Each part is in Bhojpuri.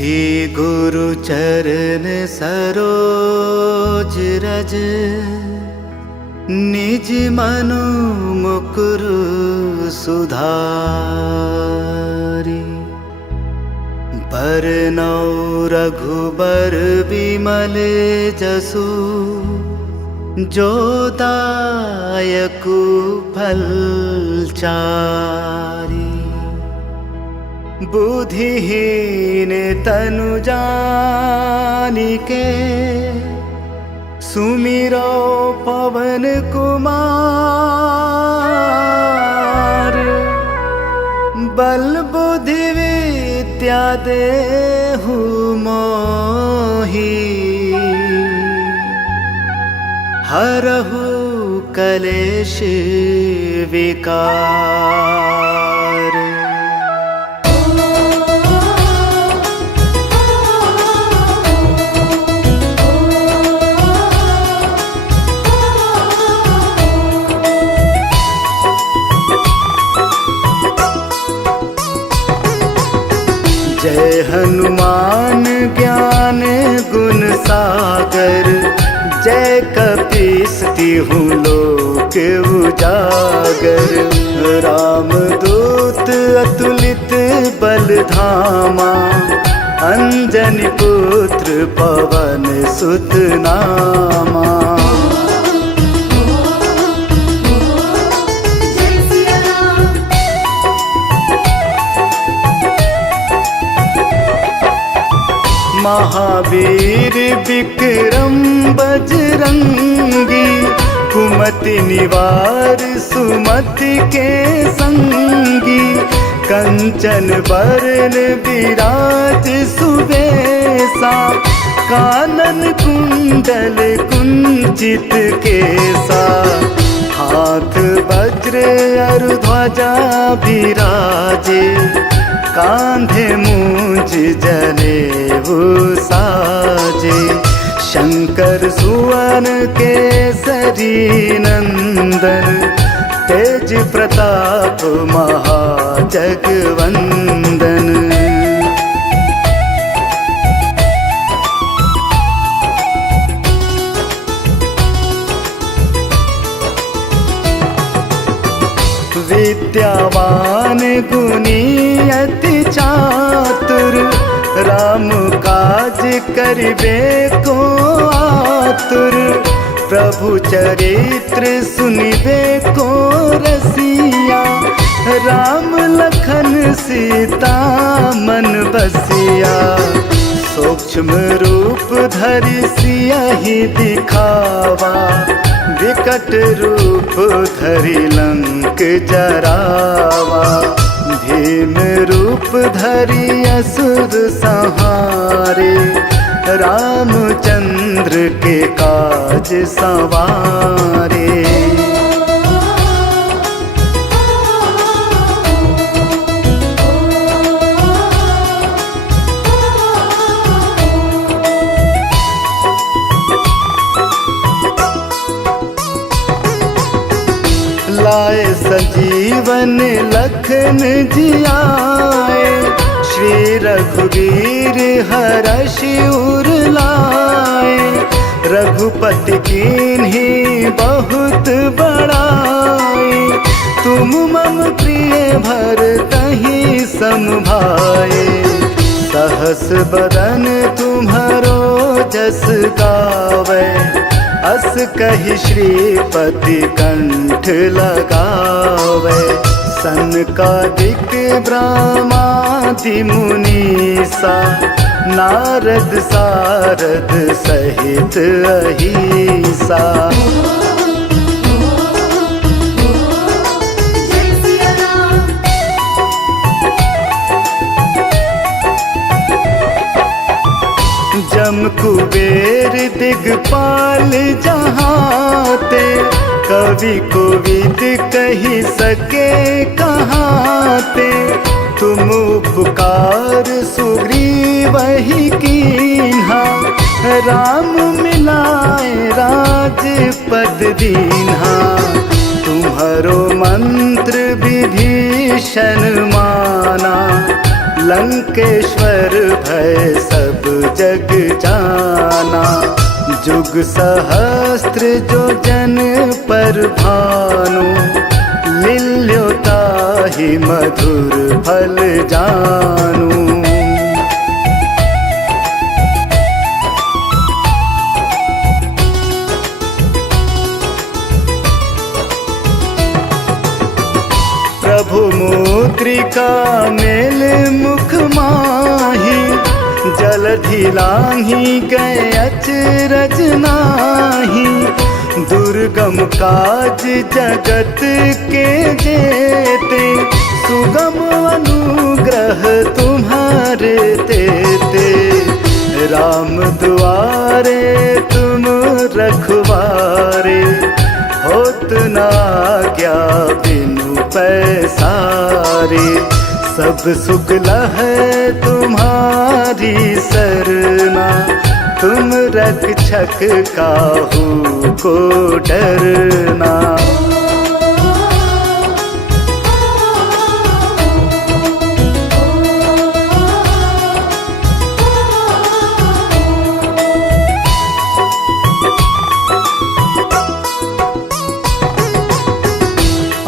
श्री गुरु चरण सरोज रज, निज मनु मुकुर सुधारी। बरनौ रघुबर बिमल जसु, जो दायकु फल चारि। बुद्धिहीन तनु जानिके, सुमिरो पवन कुमार। बल बुद्धि विद्या देहु मोहि, हरहु कलेश विकार। जय हनुमान ज्ञान गुण सागर, जय कपीस तिहुँ लोक उजागर। रामदूत अतुलित बल धामा, अंजनी पुत्र पवन सुत नामा। महावीर विक्रम बजरंगी, कुमति निवार सुमति के संगी। कंचन बरन विराज सुबेसा, कानन कुंडल कुंचित केसा। हाथ वज्र अरु ध्वजा विराजे, कांधे मूंज जनेऊ साजे। शंकर सुवन केसरी नंदन, तेज प्रताप महाजगवंदन। विद्यावान गुणी अति चातुर, राम काज करिबे को आतुर। प्रभु चरित्र सुनिबे को रसिया, राम लखन सीता मन बसिया। सूक्ष्म रूप धरि सियहि दिखावा, विकट रूप धरि लंक जरावा। भीम रूप धरि असुर संहारे, रामचंद्र के काज संवारे। लाए संजीवन लखन जियाए, श्री रघुवीर हरषि उर लाए। रघुपति कीन्ही बहुत बड़ाई, तुम मम प्रिय भरतहि सम भाई। सहस बदन तुम्हरो जस गावे, अस कहि श्रीपति कंठ लगावे। सनकादिक ब्रह्मादि मुनीसा, नारद सारद सहित अहिसा। जम कुबेर दिगपाल जहाते, कवि कोविद कहि सके कहाते। तुम उपकार सुग्रीवहि कीन्हा, राम मिलाए राजपद दीन्हा। तुम्हारो मंत्र विभीषण माना, लंकेश्वर भय सब जग जाना। जुग सहस्त्र जो जन पर भानु, लील्योताहि मधुर फल जानू। प्रभु मुद्रिका मेल मुख माही, जलधि लांघी गए अचरज नाही। दुर्गम काज जगत के जेते, सुगम अनुग्रह तुम्हारे तेते। राम दुआरे तुम रखवारे, होत न आज्ञा बिनु पैसारे। सब सुख लहै तुम्हारी सरना, तुम रक्षक काहू को डरना।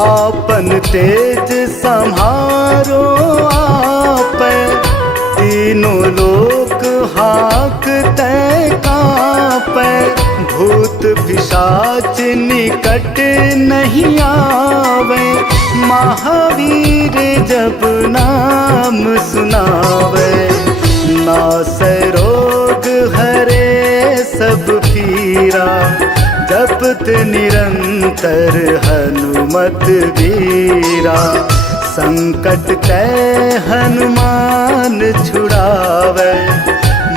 आपन तेज सम्हारो आप, तीनों लोक हांकते कांपै। भूत पिशाच निकट नहीं आवे, महावीर जब नाम सुनावे। नासै रोग हरे सब पीरा, जपत निरंतर हनुमत वीरा। संकट कै हनुमान छुड़ावे,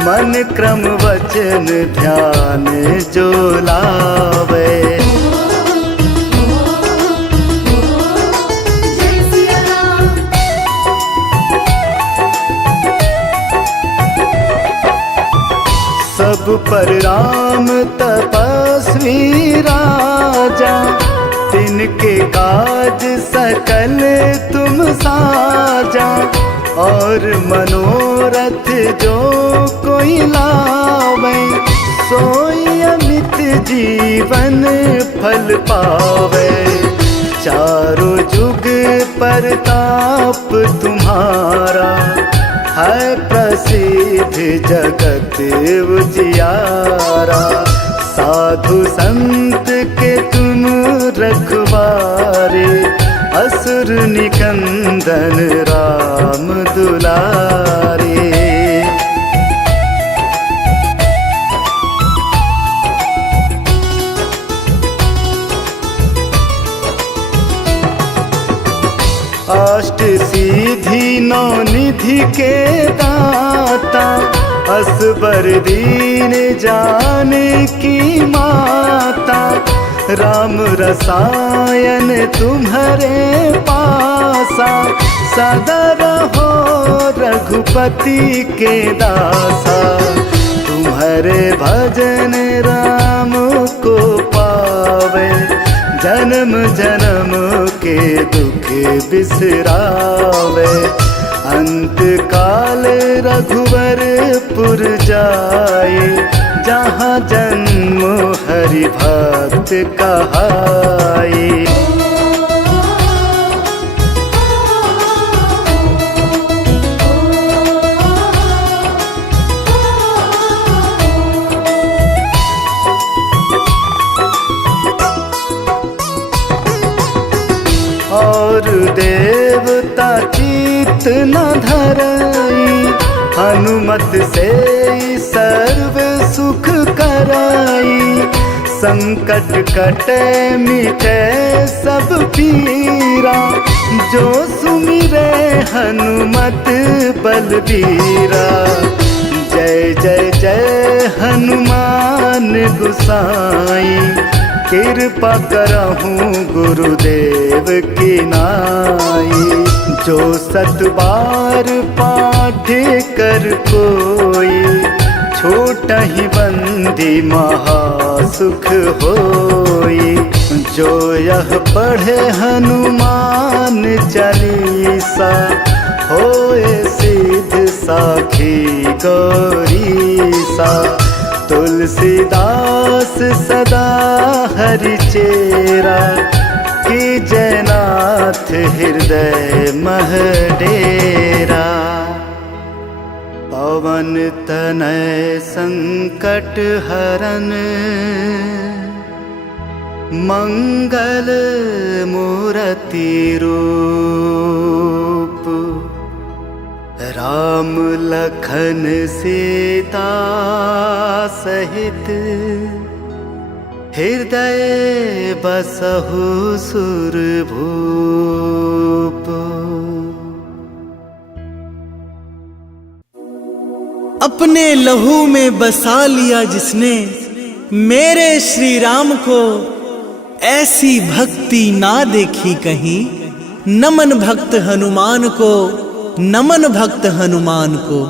मन क्रम वचन ध्यान जो लावे। सब पर राम तपस्वी राजा, तिनके काज सकल तुम साजा। और मनोरथ जो कोई लावे, सोई अमित जीवन फल पावे। चारों जुग परताप तुम्हारा, है प्रसिद्ध जगत उजियारा। साधु संत के तुम रखवारे, असुर निकंदन राम दुलारे। अष्ट सिद्धि नौ निधि के दाता, असबर दीन जानकी माता। राम रसायन तुम्हारे पासा, सदा रहो रघुपति के दासा। तुम्हारे भजन राम को पावे, जन्म जन्म के दुख बिसरावे। अंत काल रघुवरपुर जाए, जहाँ जन्म हरि भक्त कहाए। और देवता चित न धरई, हनुमत से सर्व सुख कराई। संकट कटे मिटे सब पीरा, जो सुमिरे हनुमत बलबीरा। जय जय जय हनुमान गुसाई, कृपा करहूँ गुरुदेव की नाई। जो सत बार पाठ कर कोई, छोटहि बंदी महासुख होई। जो यह पढ़े हनुमान चालीसा, होए सी साखी गौरी सा, तुलसीदास सदा हरि चेरा, कि जयनाथ हृदय मह डेरा। पवन तनय संकट हरन, मंगल मूर्ति रूप, राम लखन सीता सहित, हृदय बसहु सुरभूप। अपने लहू में बसा लिया जिसने मेरे श्री राम को, ऐसी भक्ति ना देखी कहीं। नमन भक्त हनुमान को, नमन भक्त हनुमान को।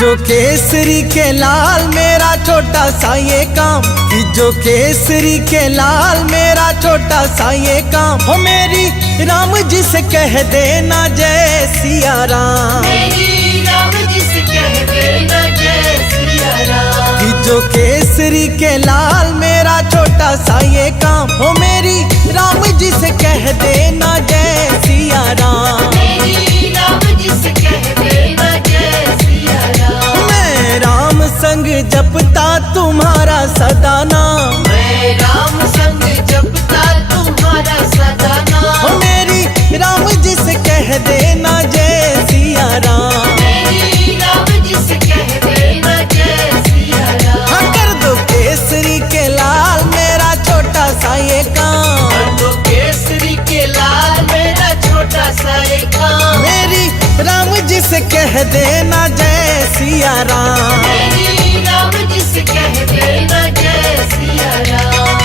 जो केसरी के लाल मेरा छोटा सा ये काम, कि जो केसरी के लाल मेरा छोटा सा ये काम, हो मेरी राम जी से कह देना जय सिया राम, मेरी राम जी से कह देना जय सिया राम। कि जो केसरी के लाल मेरा छोटा सा ये काम, हो मेरी राम जी से कह देना जय सिया राम, मेरी राम जी से कह देना जय सिया राम। मैं राम संग जपता तुम्हारा सदा नाम, मैं राम संग जपता तुम्हारा सदा नाम, हो मेरी राम जी से कह देना जय सिया राम, मेरी राम जी से कह देना जय सिया राम। हाँ कर दो केसरी के लाल मेरा छोटा सा ये काम, कर दो केसरी के लाल मेरा छोटा सा एक काम, मेरी राम जी से कह देना जय सिया राम, मेरी राम जी से कह देना जय सिया राम।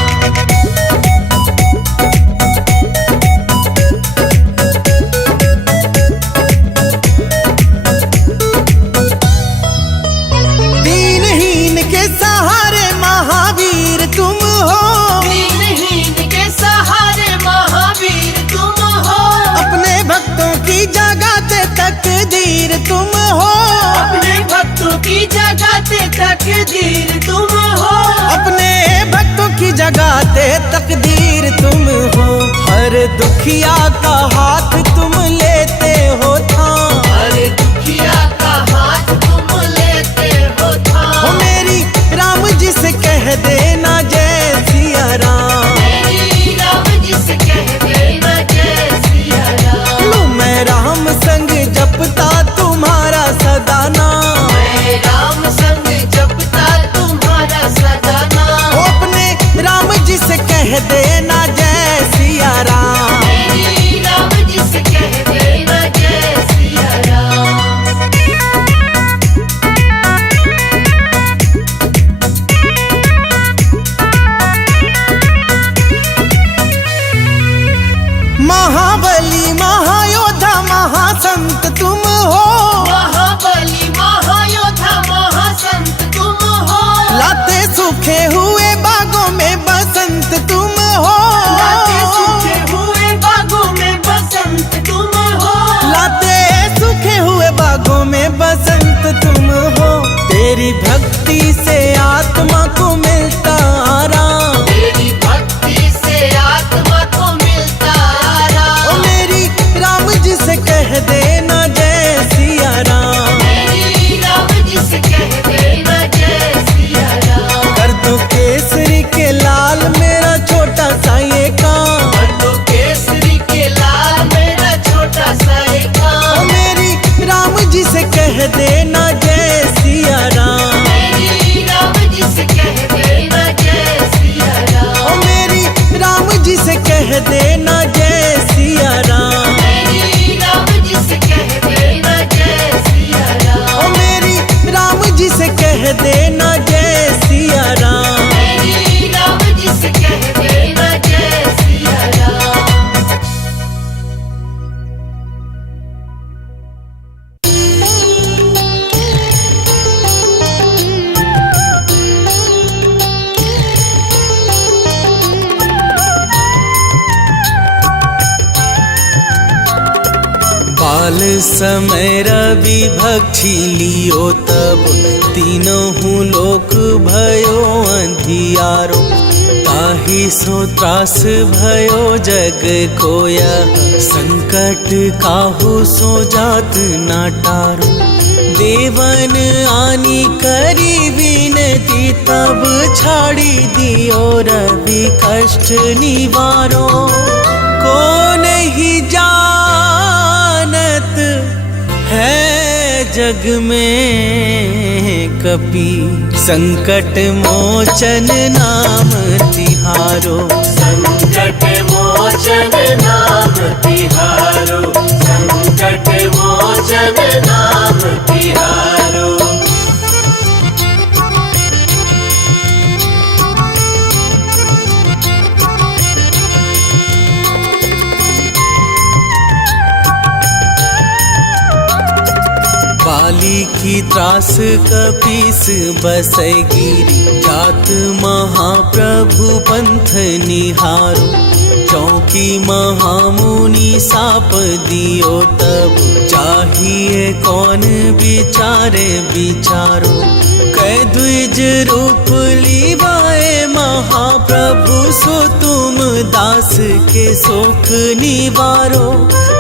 दीनहीन के सहारे महावीर तुम हो, दीनहीन के सहारे महावीर तुम हो, अपने भक्तों की जगाते तकदीर तुम हो, अपने भक्तों की जगाते तकदीर तुम हो, अपने भक्तों की जगाते तकदीर तुम हो। हर दुखिया का हाथ तुम लेते हो थाम, हर दुखिया का हाथ तुम लेते हो थाम, हो मेरी राम जी से कह देना जय सिया राम, मेरी राम जी से कह देना जय सिया राम। लो मैं राम संग जपता तुम्हारा सदा नाम, मैं राम संग जपता तुम्हारा सदा नाम, हो अपने राम जी से कह देना जय सिया राम, मेरी राम जी से कह देना जय सिया राम। महाबली महायोद्धा महासंत तुम हो, महाबली महायोद्धा महासंत तुम हो, लाते सूखे हुए बागों में बसंत तुम हो, लाते सूखे हुए बागों में बसंत तुम हो, लाते सूखे हुए बागों में बसंत तुम हो। तेरी भक्ति से आत्मा को मिलता आराम, तेरी भक्ति से आत्मा को मिलता आराम, ओ मेरी राम जी से कह देना जय सिया राम, मेरी राम जी से कह देना जय सिया राम। कर दो केसरी के लाल मेरा छोटा सा ये काम, कर दो केसरी के लाल मेरा छोटा सा एक ओ काम, मेरी राम जी से कह देना जय सिया राम, मेरी राम जी से कह देना देना जय सिया राम। श्री राम जी से कह देना जय सिया राम। बाल समय रवि भक्षी लियो तब तीनों लोक भयो अंधियारो। ताहि सो त्रास भयो जग कोया संकट काहू सो जात ना टारो। देवन आनी करी विनती तब छाड़ी दियो रवि कष्ट निवारो। को नहीं जानत है जग में कपि संकट मोचन नाम तिहारो। संकट मोचन नाम तिहारो। संकट मोचन नाम तिहारो। बाली की त्रास कपीस बसै गिरी। जात महाप्रभु पंथ निहारो। चौकी महामुनि साप दियो तब चाहिए कौन विचारे विचारो। कै द्विज रूप लीवाए महाप्रभु सो तुम दास के सोख निवारो।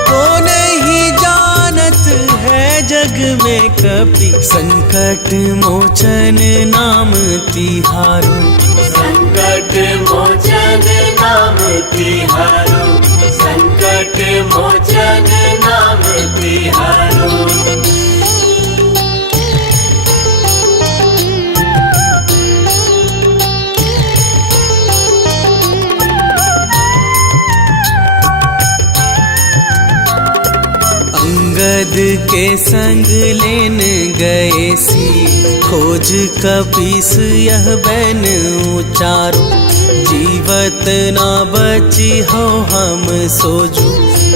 को नहीं जानत है जग में कपि संकट मोचन नाम तिहारो। संकट मोचन नाम तिहारो। संकट मोचन नाम तिहारो। अंगद के संग लेन गए सी। खोज कपीस यह बैन उचारो। जीवत ना बची हो हम सोजू।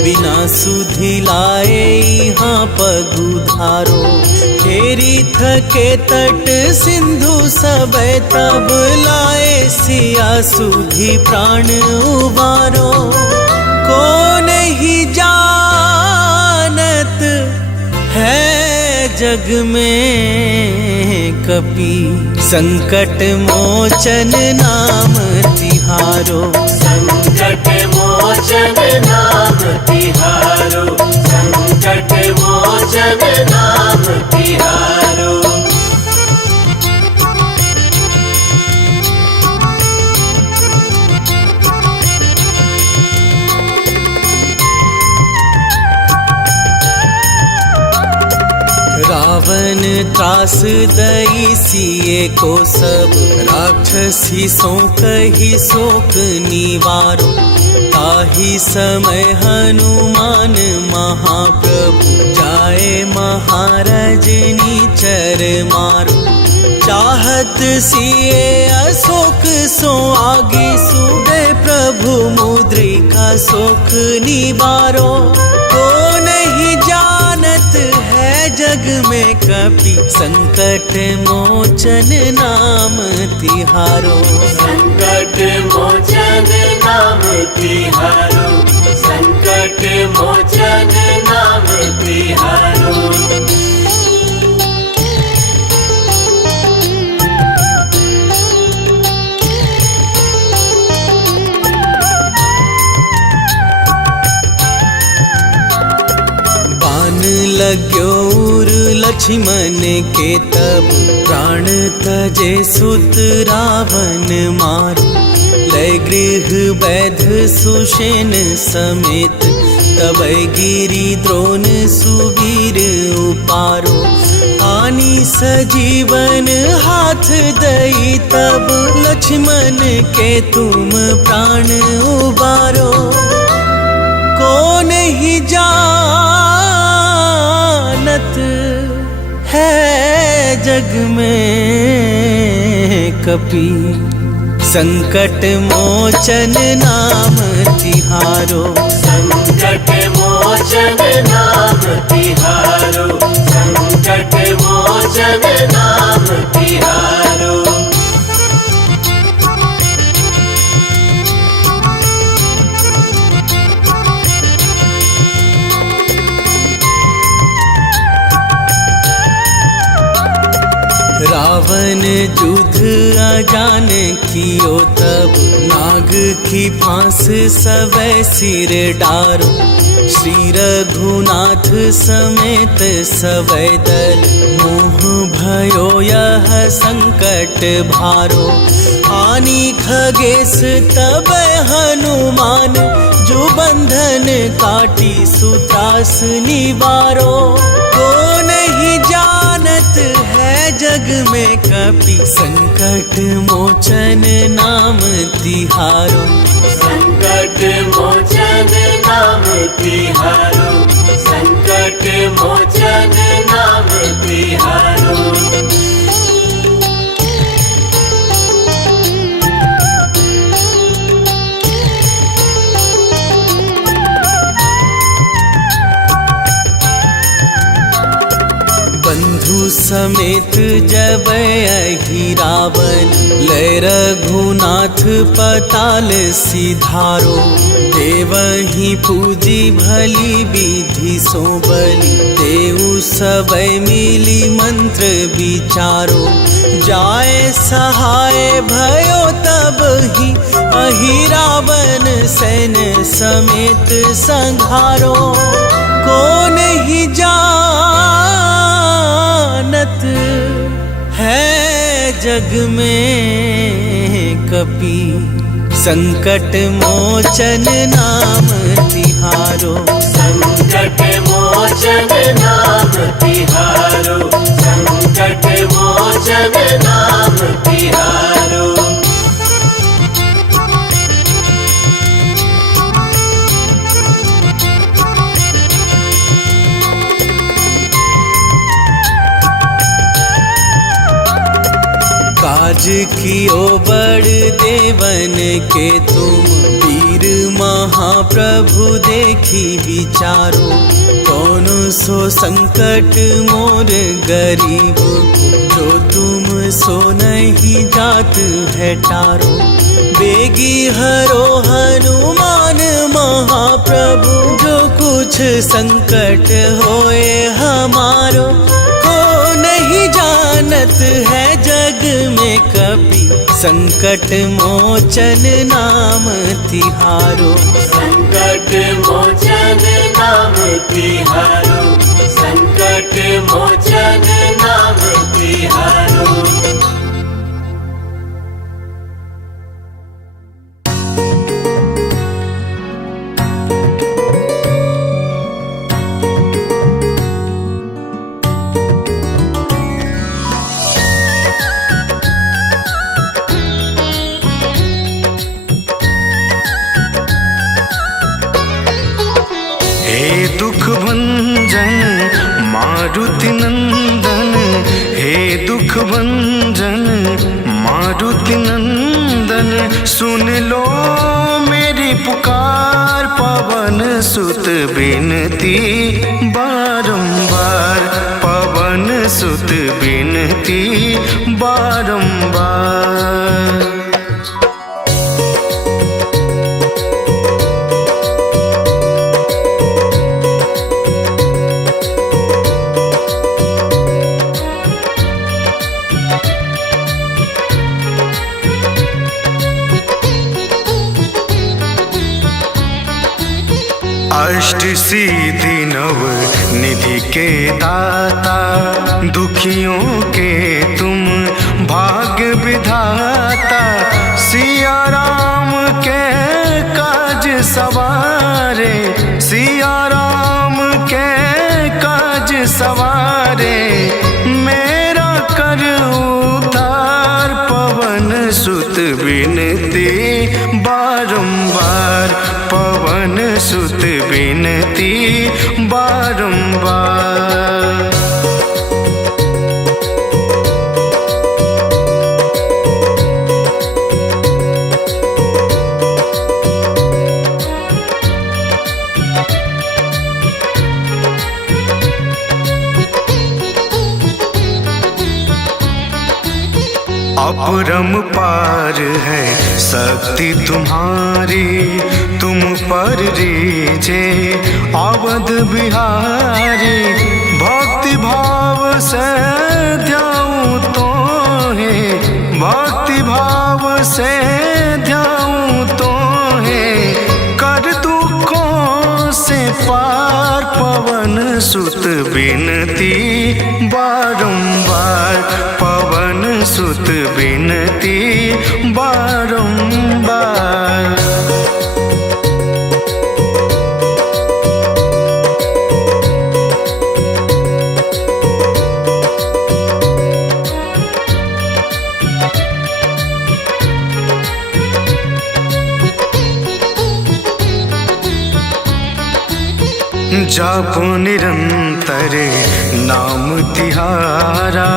बिना सुधि लाए यहाँ पगुधारो। फेरी थके तट सिंधु सब तब लाए सिया सुधि प्राण उबारो। को नहीं जानत है जग में कपि संकट मोचन नाम तिहारो। संकट मोचन नाम तिहारो। संकट मोचन नाम तिहारो। रावण त्रास दई सिए को सब। राक्षसी सो कही शोक निवारो। ताहि समय हनुमान महाप्रभु जाए महारजनी चर मारो। चाहत सिए अशोक सो आगे सूबे प्रभु मुद्रिका शोक निवारो। को नहीं जानत है जग में कपि संकट मोचन नाम तिहारो। संकट मोचन नाम तिहारो। संकट मोचन नाम तिहारो। लग्यो उर लक्ष्मण के तब। प्राण तजे सुत रावण मारो। लय गृह वैध सुषेण समेत। तब गिरी द्रोण सुवीर उपारो। आनी सजीवन हाथ दई तब लक्ष्मण के तुम प्राण उबारो। को नहीं जानत है जग में कपि, संकट मोचन नाम तिहारो। संकट मोचन नाम तिहारो, संकट मोचन नाम तिहारो। रावण युद्ध अजान कियो तब, नाग की फांस सवै सिर डारो। श्री रघुनाथ समेत सवै दल, मोह भयो यह संकट भारो। आनी खगेश तब हनुमान, जो बंधन काटी सुत्रास निवारो। को नहीं जानत है जग में कपि, संकट मोचन नाम तिहारो। संकट मोचन नाम तिहारो, संकट मोचन नाम तिहारो। बंधु समेत जब अहि रावण, लय रघुनाथ पताल सिधारो। देवहि पूजी भली विधि सो बलि, देउ सबै मिली मंत्र विचारो। जाय सहाय भयो तब ही, अहि रावण सैन समेत संघारो। को नहीं जानत है जग में कपि, संकट मोचन नाम तिहारो। संकट मोचन नाम तिहारो, संकट मोचन नाम तिहारो। काज कियो बड़ देवन के तुम, वीर महाप्रभु देखी विचारो। कौन सो संकट मोर गरीब को, जो तुम सो नहीं जात है टारो। बेगी हरो हनुमान महाप्रभु, जो कुछ संकट होए हमारो। को नहीं जानत है जग में कपि, संकट मोचन नाम तिहारो। संकट मोचन नाम तिहारो, संकट मोचन नाम तिहारो। दुख भंजन मारुति नंदन, हे दुख भंजन मारुति नंदन। सुन लो मेरी पुकार, पवन सुत बिनती बारंबार। पवन सुत बिनती बारंबार। अष्ट सिद्धि नव निधि के दाता, दुखियों के तुम भाग्य विधाता। सिया राम के काज सवारे, सिया राम के काज सवारे। मेरा कर उद्धार, पवन सुत बिनती बारंबार। पवन सुत बिनती बारंबार। अपरंपार है शक्ति तुम्हारी, तुम पर रीजे अवध बिहारी। भक्ति भाव से ध्याऊं तो है, भक्ति भाव से ध्याऊं तो है, कर दुखों से पार पवन सुत बिनती बारंबार, पवन सुत बिनती बारंबार। जापो निरंतर नाम तिहारा,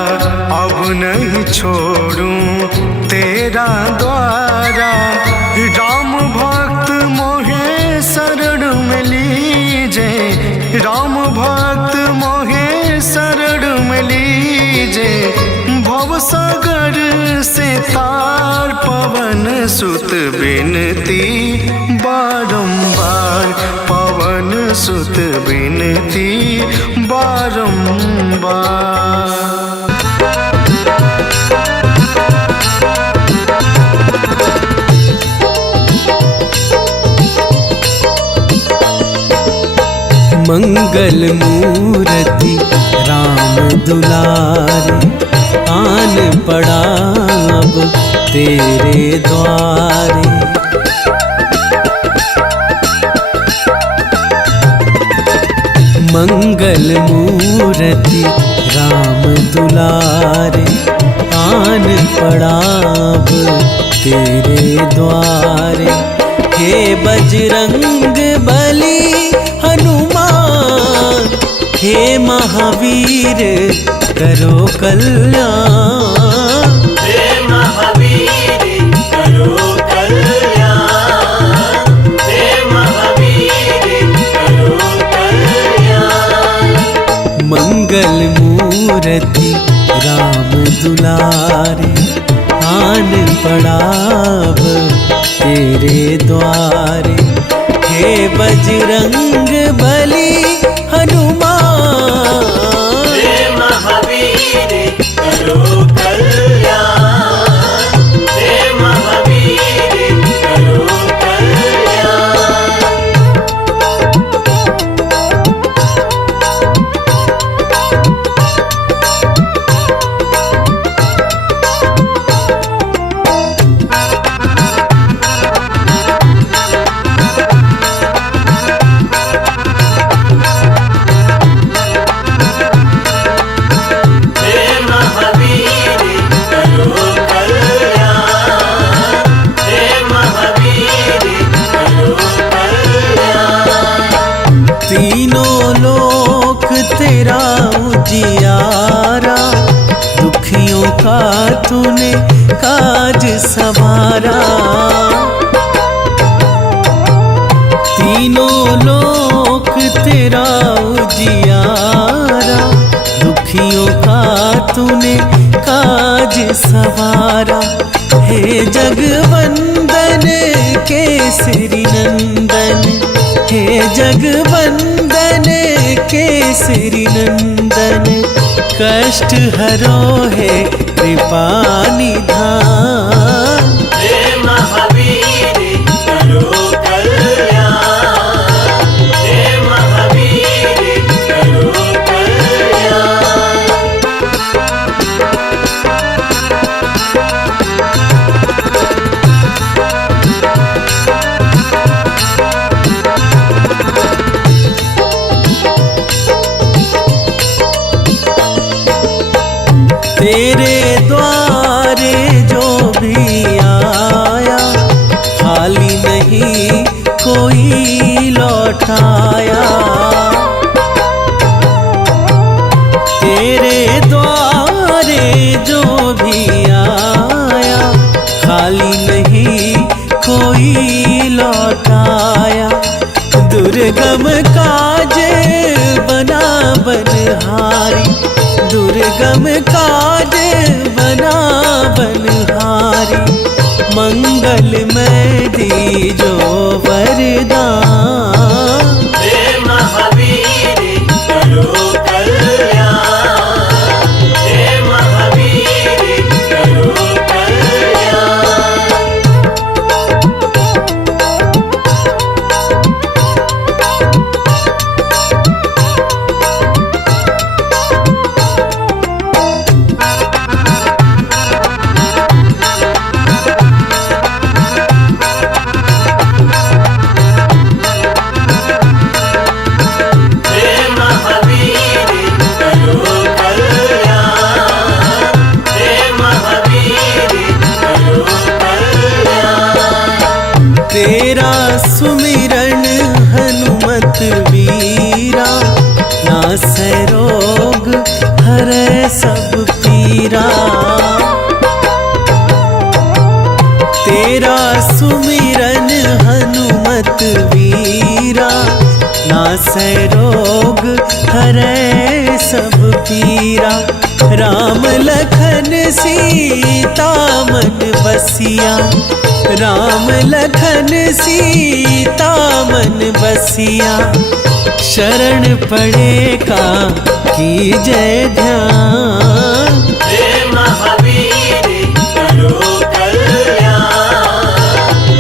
अब नहीं छोड़ूं तेरा द्वारा। राम भक्त मोहे शरण में लीजे, राम भक्त मोहे शरण में लीजे। भव सागर से तार पवन सुत बिनती बारंबार, पवन सुत बिनती बारंबार। मंगल मूर्ति राम दुलारे, आन पड़ा अब तेरे द्वारे। मंगल मूर्ति राम दुलारे, आन पड़ा अब तेरे द्वारे। हे बजरंग बली हनुमान, हे महावीर करो कल्याण। हे महावीर करो कल्याण, हे महावीर करो कल्याण। मंगल मूर्ति राम दुलारे, आन पड़ा अब तेरे द्वारे। हे बजरंग बली हनुमान, हे महावीर करो कल्याण, हे महावीर करो कल्याण। तीनों लोक तेरा उजियारा, दुखियों का तूने काज संवारा। तीनों लोक तेरा उजियारा, दुखियों का तूने काज संवारा। हे जगवंदन केसरी नंदन, हे जगवंदन केसरी नंदन। कष्ट हरो है कृपा निधान। हे महावीर करो कल्याण, हे महावीर करो कल्याण। तेरे द्वारे जो भी आया, खाली नहीं कोई लौटाया। तेरे द्वारे जो भी आया, खाली नहीं कोई लौटाया। दुर्गम काज बना बनहारी, दुर्गम काज बना बनहारी। मंगल में दीजो वरदान। हे महावीर करो कल्याण, हे महावीर करो कल्याण। हे महावीर करो कल्याण, हे महावीर करो कल्याण। तेरा सुमिरन हनुमत वीरा, नासै रोग हरै सब पीरा। तेरा सुमिरन हनुमत वीरा, नासै रोग हरै सब पीरा। राम लखन सीता मन बसिया, राम लखन सीता मन बसिया। शरण पड़े का कीजय ध्यान। हे महावीर करो कल्याण,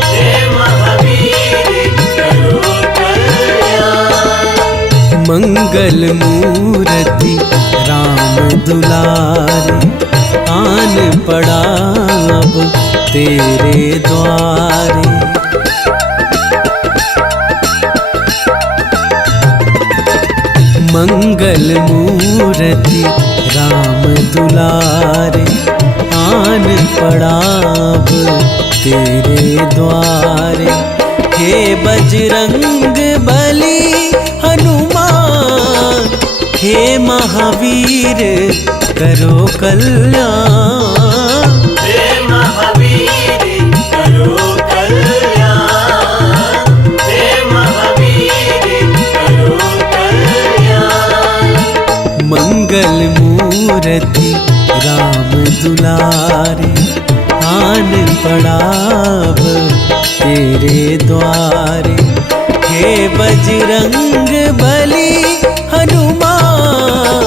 हे महावीर करो कल्याण। मंगल मूर्ति राम दुलारे, आन पड़ा अब तेरे द्वारे। मंगल मूर्ति राम दुलारे, आन पड़ा अब तेरे द्वारे। हे बजरंग बली हनुमान, हे महावीर करो कल्याण। हे महावीर करो कल्याण, हे महावीर करो कल्याण। मंगल मूर्ति राम दुलारे, आन पड़ा अब तेरे द्वारे। हे बजरंग बली हनुमान,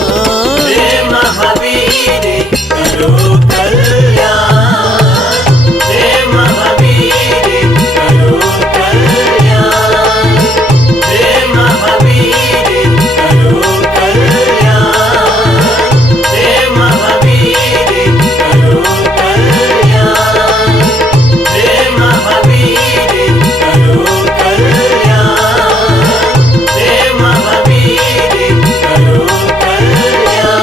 हे महावीर करो कल्याण, हे महावीर करो कल्याण, हे महावीर करो कल्याण, हे महावीर करो कल्याण, हे महावीर करो कल्याण, हे महावीर करो कल्याण।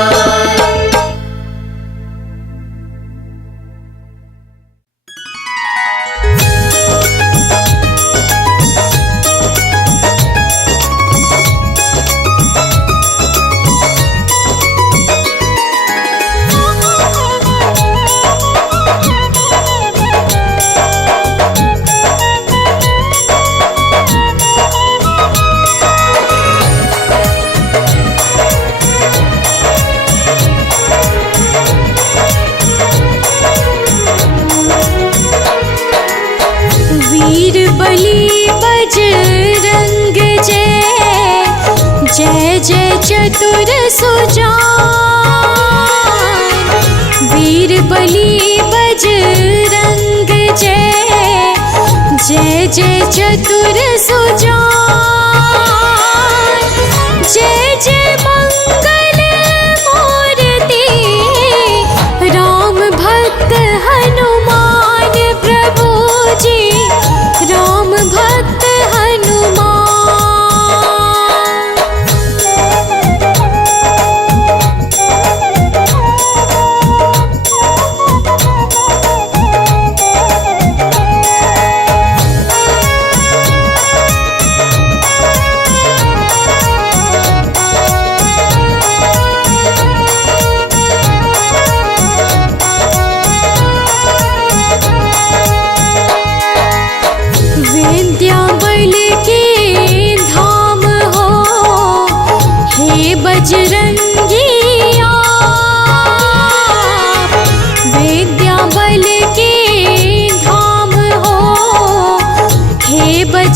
वीर बली बजरंग जय, जय जय चतुर सुजान। वीर बली बजरंग जय, जय जय चतुर सुजान। जय जय मंगल मूर्ति राम भक्त हनुमान प्रभु जी, राम भक्त हनुमान।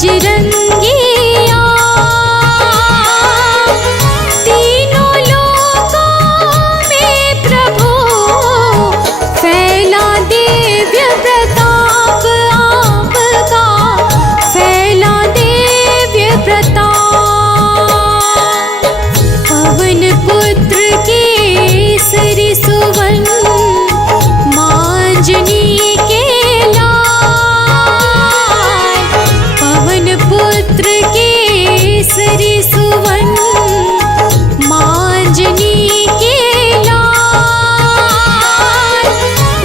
बजरंगिया। तीनों लोकों में प्रभु फैला दिव्य प्रताप आपका, फैला दिव्य प्रताप। पवन पुत्र केसरी सुवन मांजनी के लाल, पवन पुत्र केसरी सुवन मांजनी के लाल।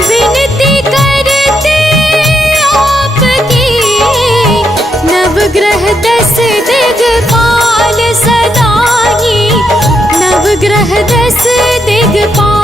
विनती करते आपकी नवग्रह 10 दिग्पाल सदा ही, नवग्रह 10 दिग्पाल।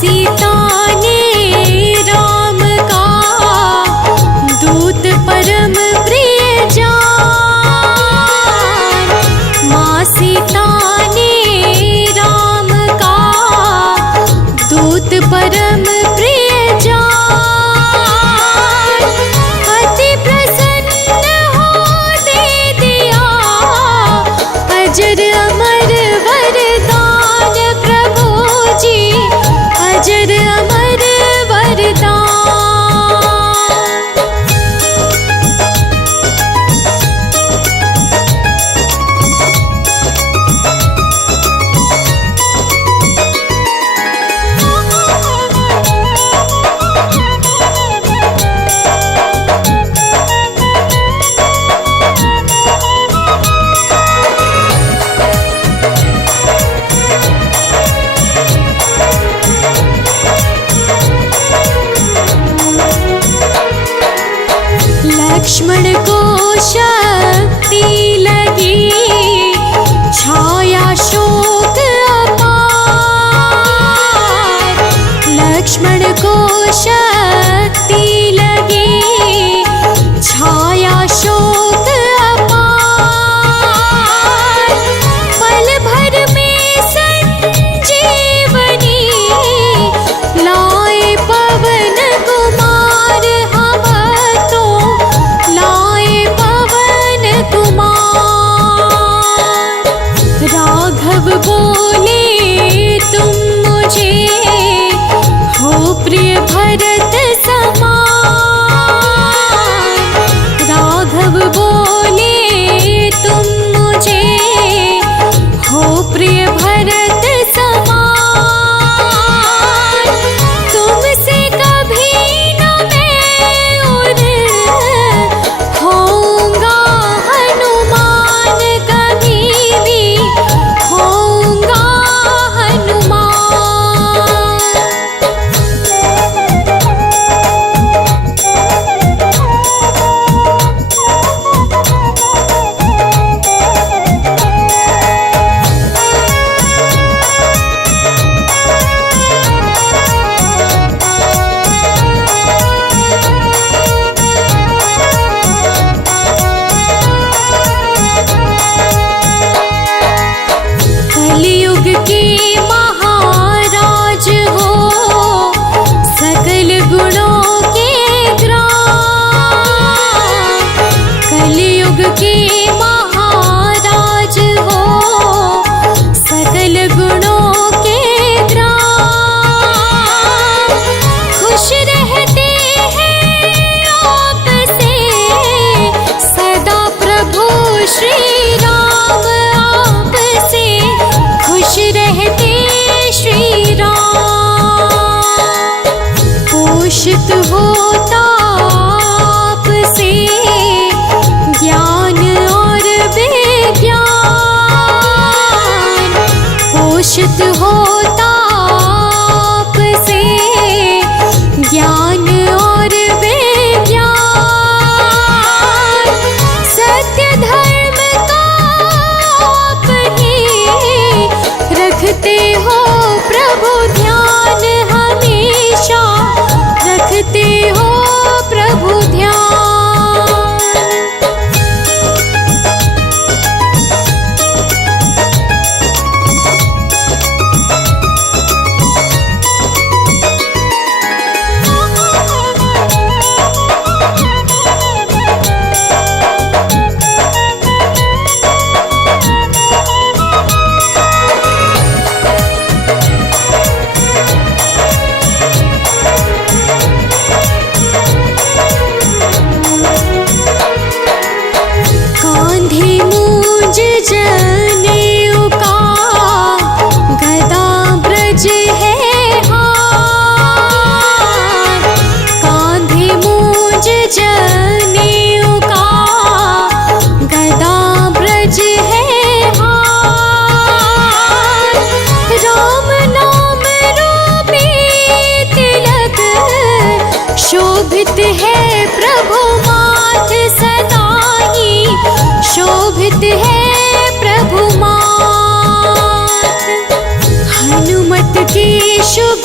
सीता ने राम का दूत परम प्रिय जान। माँ सीता ने राम का दूत परम प्रिय जान। अति प्रसन्न हो दे दिया अजर अमर वरदान प्रभु जी, अजर अमर वरदान। लक्ष्मण को शक्ति लगी छाया शोक अपार। लक्ष्मण को शक्ति लगी छाया शोक अपार। पल भर में संजीवनी लाए पवन कुमार, हम तो लाए पवन कुमार। राघव बोले तुम मुझे हो प्रिय भरत समान। राघव बोले तुम मुझे हो प्रिय भरत समान। तुमसे कभी न मैं उर होऊंगा हनुमान, कभी भी होऊंगा हनुमान। कलियुग के महाराज हो सकल गुणों के ग्राम। कलियुग के महाराज हो सकल गुणों के ग्राम। खुश रहते हैं आपसे सदा प्रभु श्री राम, आपसे खुश रहते श्री राम। पोषित होता आपसे ज्ञान और विज्ञान। पोषित होता आपसे ज्ञान और विज्ञान। सत्य धर्म का आप ही रखते हो प्रभु ध्यान, हमेशा रखते हो प्रभु ध्यान। शोभित है प्रभु माथ सदा ही, शोभित है प्रभु माथ। हनुमत की शुभ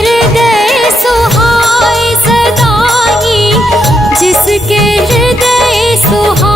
हृदय सुहाए सदा ही, जिसके हृदय सुहाए।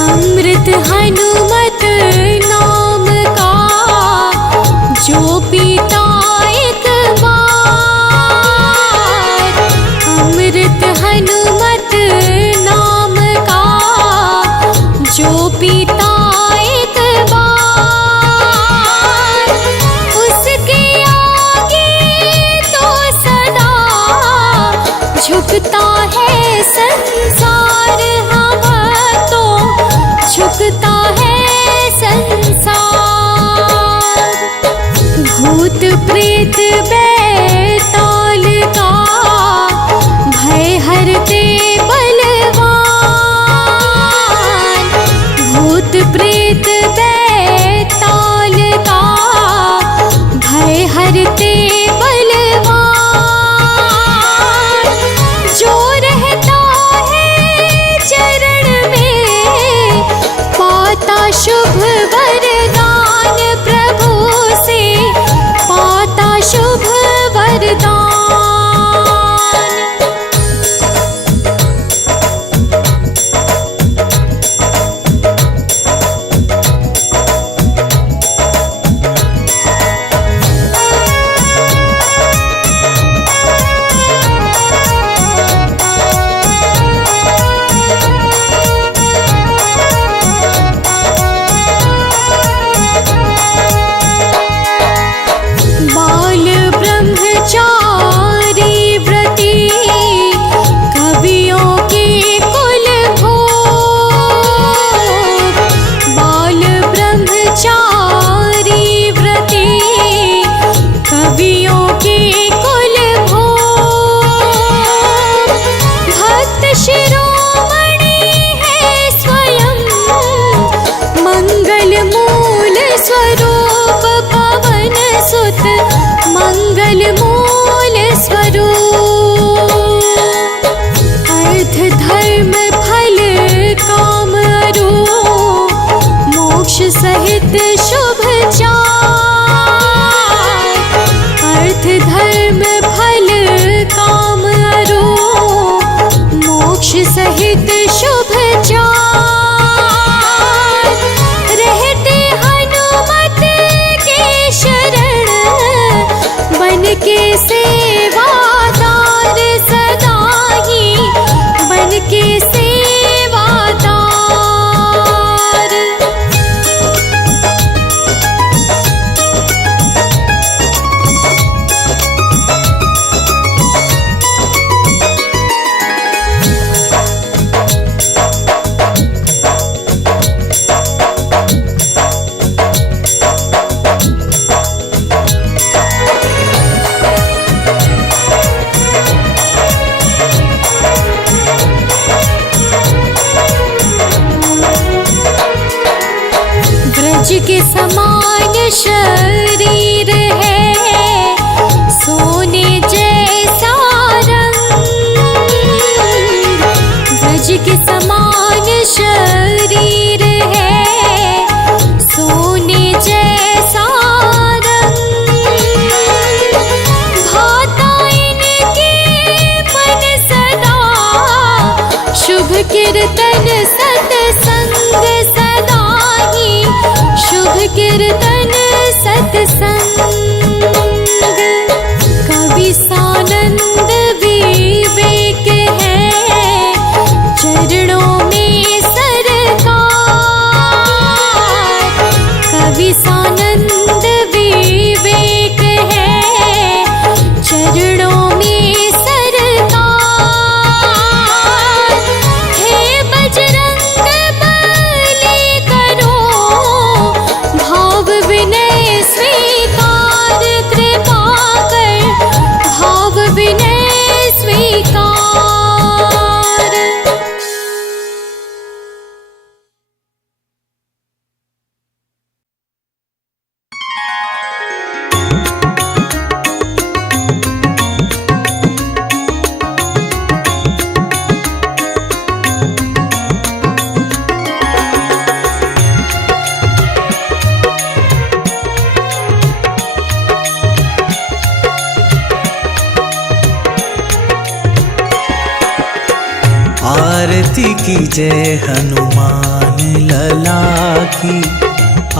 अमृत हनुमत नाम का जो पीता एक बार, अमृत हनुमत नाम का जो पीता एक बार, उसके आगे तो सदा झुकता है संसार। झुकता है संसार। भूत प्रेत बैताल का भय हरते बलवान, भूत प्रेत बैताल का भय हरते बलवान, जो रहता है चरण में पाता शुभ वरदान, प्रभु से पाता शुभ वरदान। बाल ब्रह्मचारी व्रती कवियों के कुल भोग, बाल ब्रह्मचारी व्रती कवियों के कुल भोग, भक्त शिरोमणि है स्वयं मंगल मूल स्वरूप, पवन सुत मंगल मूल स्वरूप। अर्थ धर्म फल काम अरु मोक्ष सहित शुभ चार, अर्थ धर्म फल काम अरु मोक्ष सहित शुभ चार, रहते हनुमत के शरण बन के सेवादार सदा ही, बन के सेवादार। ब्रज के समान शरीर है सोने जैसा रंग, ब्रज के समान शरीर है सोने जैसा रंग, भाता इनके मन सदा शुभ कीर्तन सत्संग सदा ही, शुभ कीर्तन सत्संग। कवि सानंद विवेक है चरणों में सरकार, कवि सानंद विवेक है चरणों में सरकार। हे बजरंग बली करो भाव आरती कीजय हनुमान लला की,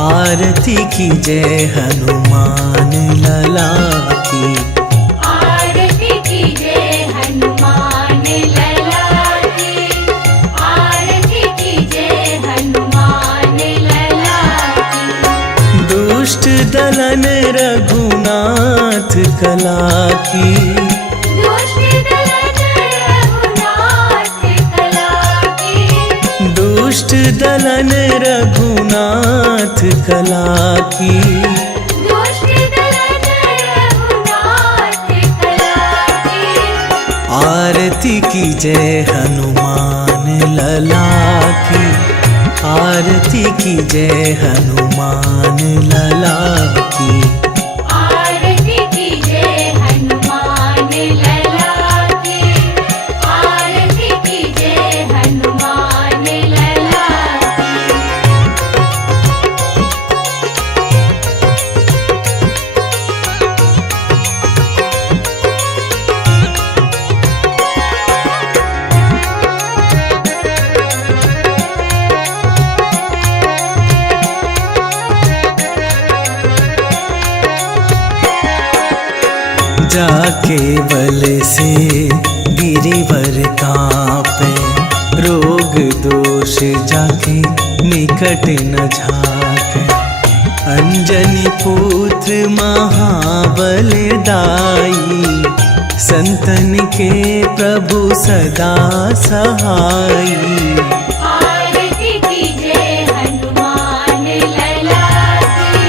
आरती कीजय हनुमान लला की। आरती कीजय हनुमान लला की, आरती कीजय हनुमान लला की। दुष्ट दलन रघुनाथ कला की, दुष्ट दलन रघुनाथ कला की, दुष्ट दलन रघुनाथ कला की। आरती कीजय हनुमान लला की, आरती कीजय हनुमान लला की। आरती कीजय हनुमान लला की, आरती कीजय हनुमान लला की। जाके बल से गिरिवर कांपे, रोग दोष जाके निकट न झाके। अंजनी पुत्र महाबल दाई, संतन के प्रभु सदा सहाई। आरती कीजय हनुमान लला की,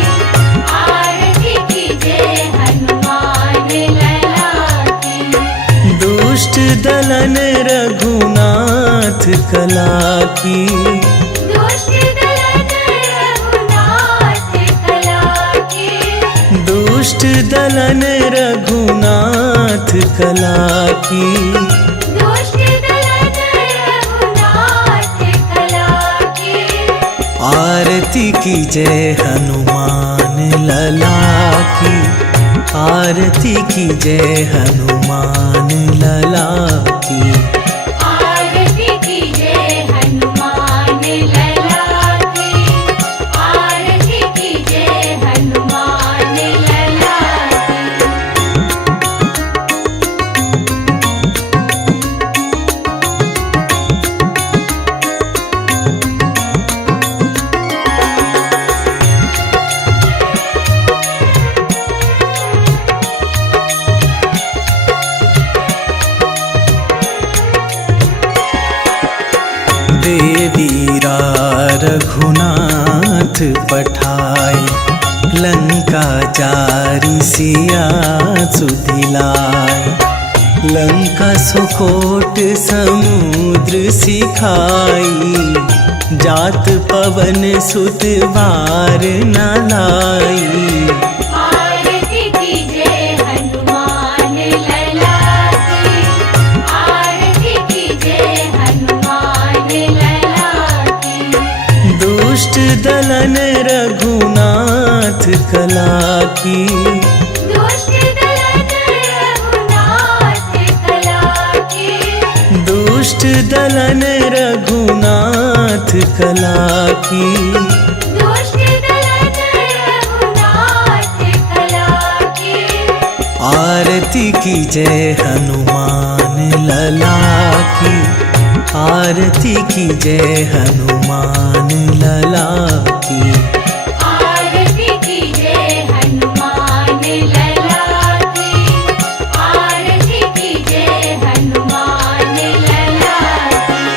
आरती कीजय हनुमान लला की। दुष्ट दलन रघुनाथ कला की, दुष्ट दलन रघुनाथ कला की, दुष्ट दलन रघुनाथ कला की। दुष्ट दलन रघुनाथ कला की। आरती कीजय हनुमान लला की, आरती कीजय हनुमान लला की। आरती कीजय हनुमान लला की, आरती कीजय हनुमान लला की। देवीरा रघुनाथ पठाए, लंका जारी सिया सुधिलाए। लंका सुकोट समुद्र सिखाई, जात पवन सुत बार न लाई। आरती कीजय हनुमान लला की, आरती कीजय हनुमान लला की। दुष्ट दलन रघुनाथ कला की, दुष्ट दलन रघुनाथ कला की, दुष्ट दलन रघुनाथ कला की। दुष्ट दलन रघुनाथ कला की। आरती कीजय हनुमान लला की, आरती कीजय हनुमान लला की। आरती कीजय हनुमान लला की, आरती कीजय हनुमान लला की।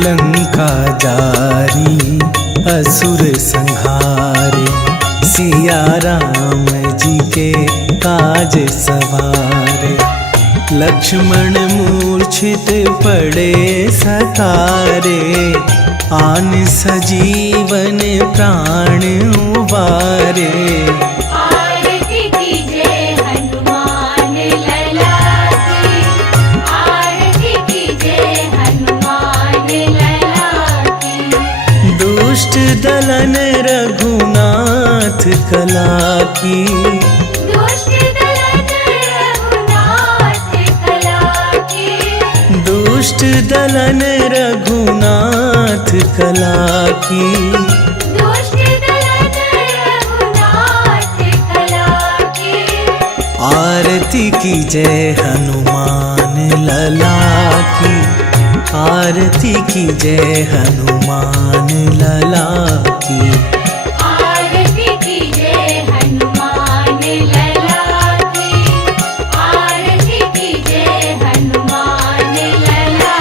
लंका जारी असुर संहारे, सिया राम जी के काज सवारे। लक्ष्मण मूर्छित पड़े सतारे, आन सजीवन प्राण उबारे। आरती कीजय दुष्ट दलन रघुनाथ कला की, दुष्ट दलन रघुनाथ कला की, दुष्ट दलन रघुनाथ कला की। दुष्ट दलन रघुनाथ कला की। आरती की जय हनुमान लला की, आरती की जय हनुमान लला की। आरती की जय हनुमान लला की, आरती की जय हनुमान लला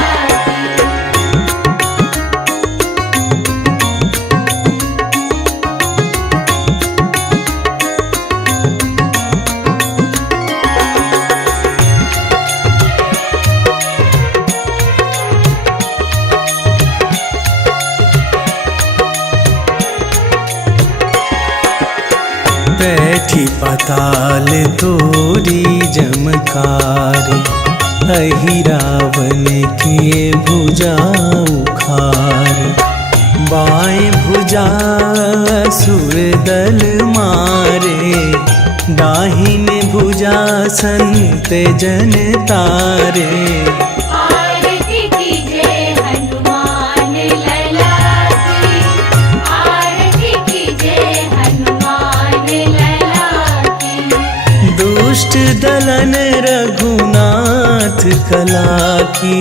बैठी पाताल तोरी जमकार, अहि रावण के भुजा उखार। बाएं भुजा असुर दल मारे, दाहिने भुजा संत जन तारे। आरती की जय हनुमान लला की, आरती की जय हनुमान लला की। दुष्ट दलन रघुनाथ कला की,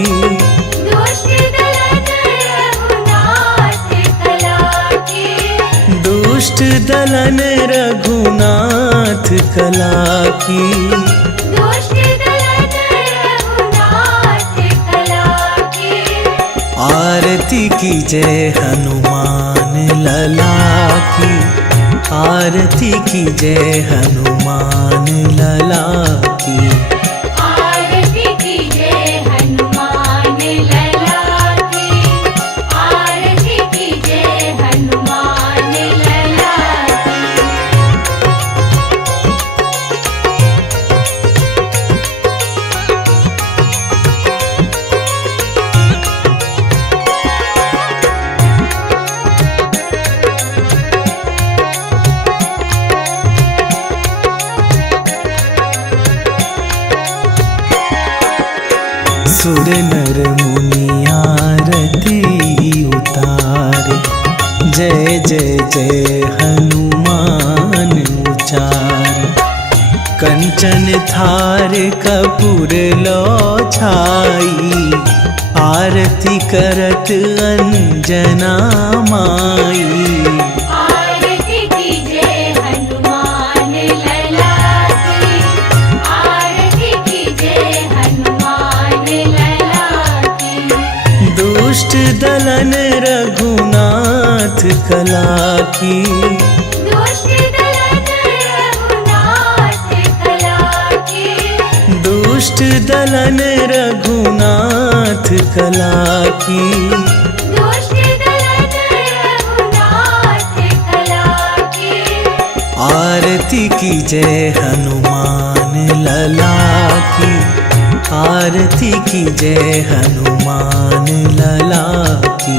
दुष्ट दलन रघुनाथ कला की, दुष्ट दलन रघुनाथ कला की। दुष्ट दलन रघुनाथ कला की। आरती की जय हनुमान लला की, आरती की जय हनुमान लला की। आरती की जय हनुमान लला की, आरती की जय हनुमान लला की। सुर नर मुनि आरती उतार, जय जय जय हनुमान उचार। कंचन थार कपूर लो छाई, आरती करत अंजना माई। आरती की जय हनुमान लला की, आरती की जय हनुमान लला की। दुष्ट दलन रघुनाथ कला की, दुष्ट दलन रघुनाथ कला की, दुष्ट दलन रघुनाथ कला की। दुष्ट दलन रघुनाथ कला की। आरती की जय हनुमान लला की, आरती की जय हनुमान लला की।